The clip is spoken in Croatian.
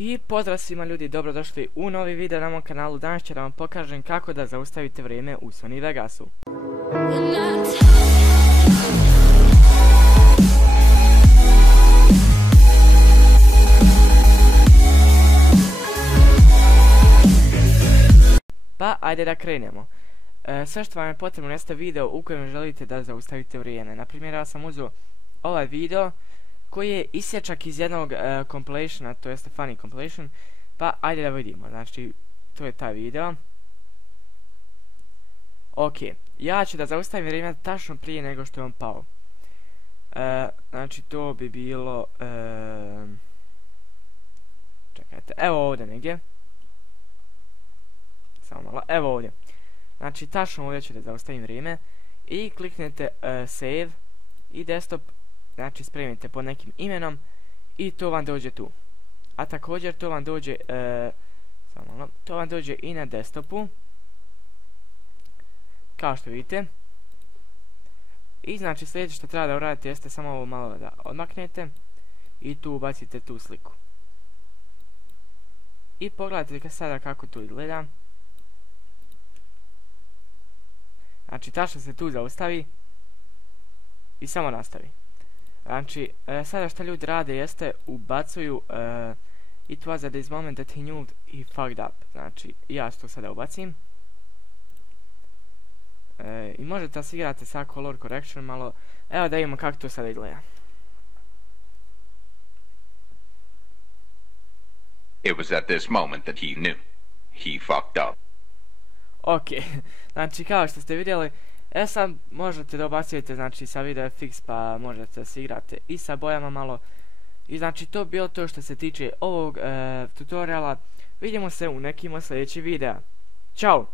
I pozdrav svima ljudi, dobrodošli u novi video na mom kanalu. Danas ću da vam pokažem kako da zaustavite vrijeme u Sony Vegasu. Pa ajde da krenemo. Sve što vam je potrebno jeste video u kojem želite da zaustavite vrijeme. Naprimjer, ja sam uzeo ovaj video koji je isječak iz jednog compilationa, to jeste funny compilation, pa ajde da vidimo. Znači, to je taj video. Ok, ja ću da zaustavim vrijeme tačno prije nego što je on pao. Znači, to bi bilo... čekajte, evo ovdje negdje. Samo malo, evo ovdje. Znači, tačno ovdje ću da zaustavim vrijeme. I kliknete save i desktop. Znači, spremite pod nekim imenom i to vam dođe tu. A također to vam dođe to vam dođe i na desktopu, kao što vidite. I znači sljedeće što treba da uradite jeste samo ovo malo da odmaknete i tu ubacite tu sliku. I pogledajte sada kako to izgleda. Znači, tačno se tu zaustavi i samo nastavi. Znači, sada što ljudi rade jeste ubacuju it was at this moment that he knew he fucked up. Znači, ja što sada ubacim. I možete da se igrate sa color correction malo. Evo da vidimo kako to sada izgleda. It was at this moment that he knew he fucked up. Ok, znači kao što ste vidjeli, sad možete da ubacujete znači sa video fix, pa možete da se igrate i sa bojama malo. I znači to bi bilo to što se tiče ovog tutoriala. Vidimo se u nekim od sljedećih videa. Ćao!